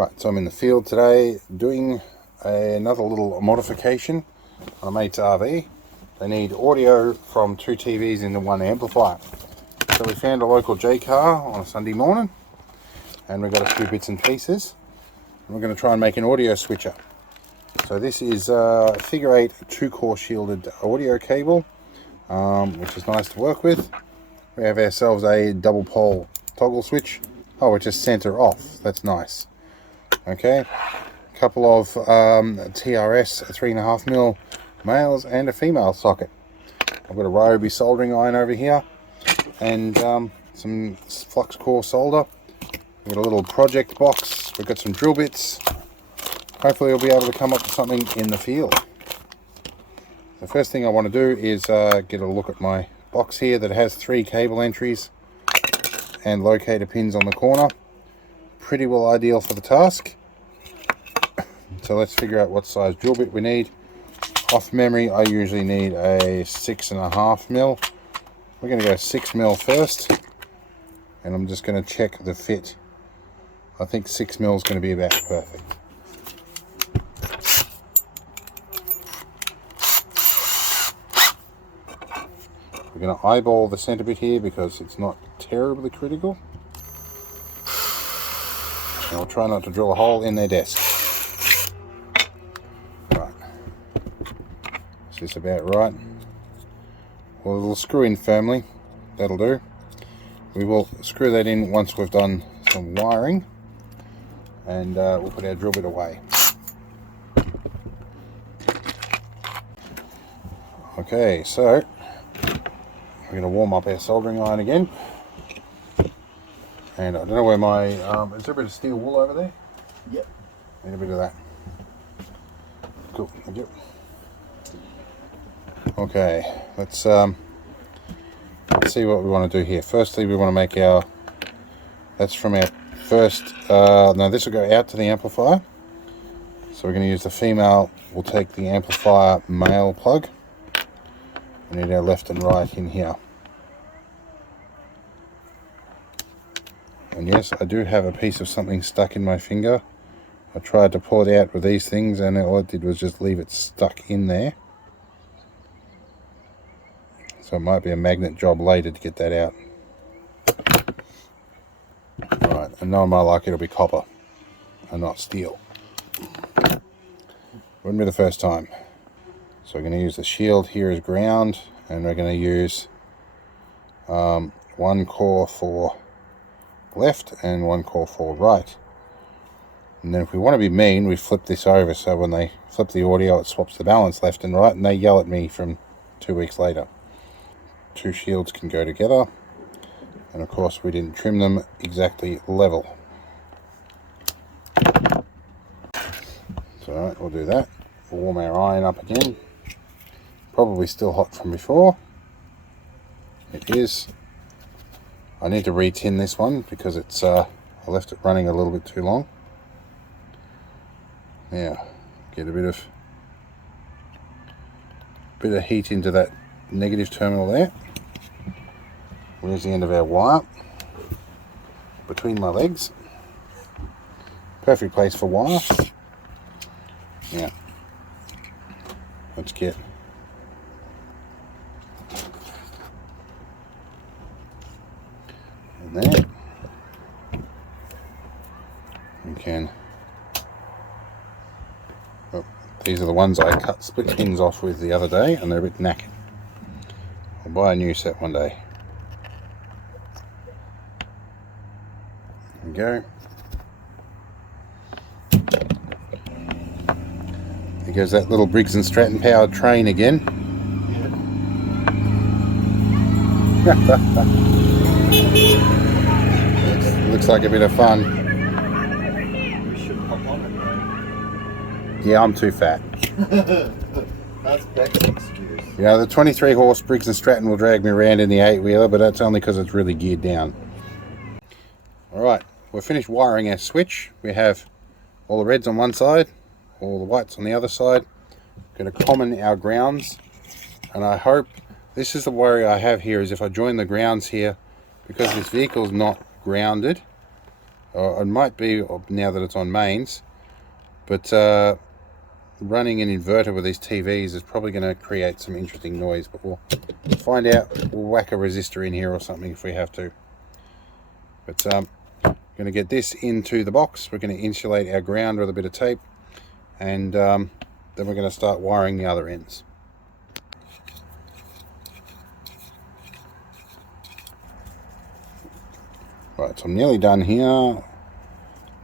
Right, so I'm in the field today doing another little modification on a mate's RV. They need audio from 2 TVs into 1 amplifier. So we found a local J car on a Sunday morning and we've got a few bits and pieces. And we're going to try and make an audio switcher. So this is a figure 8 2-core shielded audio cable, which is nice to work with. We have ourselves a double pole toggle switch. Oh, it's just center off. That's nice. Okay, a couple of TRS 3.5mm males and a female socket. I've got a Ryobi soldering iron over here and some flux core solder. We've got a little project box. We've got some drill bits. Hopefully we'll be able to come up with something in the field. The first thing I want to do is get a look at my box here that has 3 cable entries and locator pins on the corner. Pretty well ideal for the task. So let's figure out what size drill bit we need. Off memory, I usually need a 6.5mm. We're going to go 6mm first, and I'm just going to check the fit. I think 6mm is going to be about perfect. We're going to eyeball the center bit here because it's not terribly critical. And I'll try not to drill a hole in their desk. Right. Is this about right? Well, it'll screw in firmly. That'll do. We will screw that in once we've done some wiring. And we'll put our drill bit away. Okay, so we're going to warm up our soldering iron again. And I don't know where my, is there a bit of steel wool over there? Yep. Need a bit of that. Cool, thank you. Okay, let's see what we want to do here. Firstly, we want to make our, that's from our first, no, this will go out to the amplifier. So we're going to use the female, we'll take the amplifier male plug. We need our left and right in here. And yes, I do have a piece of something stuck in my finger. I tried to pull it out with these things and all it did was just leave it stuck in there. So it might be a magnet job later to get that out. Right, and knowing my luck, it'll be copper and not steel. Wouldn't be the first time. So we're going to use the shield here as ground, and we're going to use 1 core for left and 1 core for right. And then if we want to be mean, we flip this over so when they flip the audio it swaps the balance left and right, and they yell at me from 2 weeks later. 2 shields can go together, and of course we didn't trim them exactly level. So alright, we'll do that. We'll warm our iron up again. Probably still hot from before. It is. I need to re-tin this one because it's I left it running a little bit too long. Now, get a bit of heat into that negative terminal there. Where's the end of our wire? Between my legs. Perfect place for wire. Now, let's get in there. We can. Oh, these are the ones I cut split pins off with the other day, and they're a bit knackered. I'll buy a new set one day. There we go. There goes that little Briggs & Stratton powered train again. Looks like a bit of fun. We should hop on Yeah, I'm too fat. it. That's Beck's excuse. You know, the 23 horse Briggs & Stratton will drag me around in the 8-wheeler, but that's only because it's really geared down. Alright, we're finished wiring our switch. We have all the reds on one side, all the whites on the other side. We're going to common our grounds, and I hope, this is the worry I have here, is if I join the grounds here, because this vehicle is not grounded, Or it might be now that it's on mains, but running an inverter with these TVs is probably going to create some interesting noise, but we'll find out. We'll whack a resistor in here or something if we have to. But I'm going to get this into the box. We're going to insulate our ground with a bit of tape, and then we're going to start wiring the other ends. Right, so I'm nearly done here.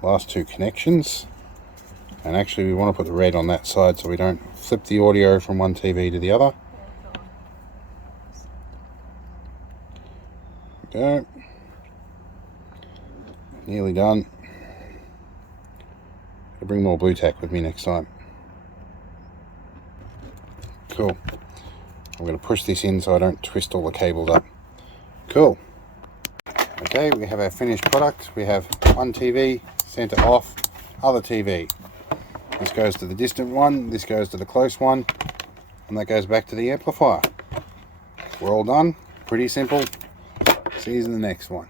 Last two connections. And actually we want to put the red on that side so we don't flip the audio from one TV to the other. There we go. Nearly done. I'll bring more blue tack with me next time. Cool. I'm going to push this in so I don't twist all the cables up. Cool. Okay, we have our finished product. We have one TV, center off, other TV. This goes to the distant one, this goes to the close one, and that goes back to the amplifier. We're all done. Pretty simple. See you in the next one.